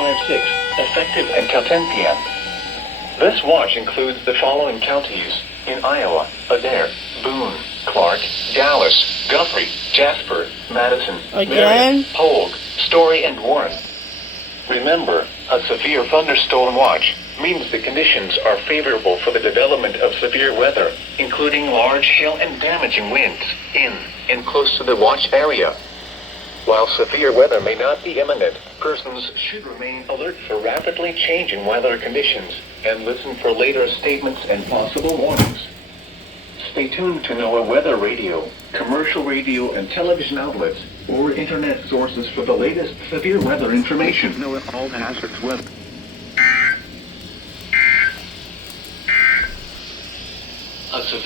656, effective until 10 p.m. This watch includes the following counties in Iowa: Adair, Boone, Clark, Dallas, Guthrie, Jasper, Madison, Marion, Polk, Story, and Warren. Remember, a severe thunderstorm watch means the conditions are favorable for the development of severe weather, including large hail and damaging winds in and close to the watch area. While severe weather may not be imminent, persons should remain alert for rapidly changing weather conditions and listen for later statements and possible warnings. Stay tuned to NOAA weather radio, commercial radio and television outlets, or internet sources for the latest severe weather information. NOAA all hazards weather. A severe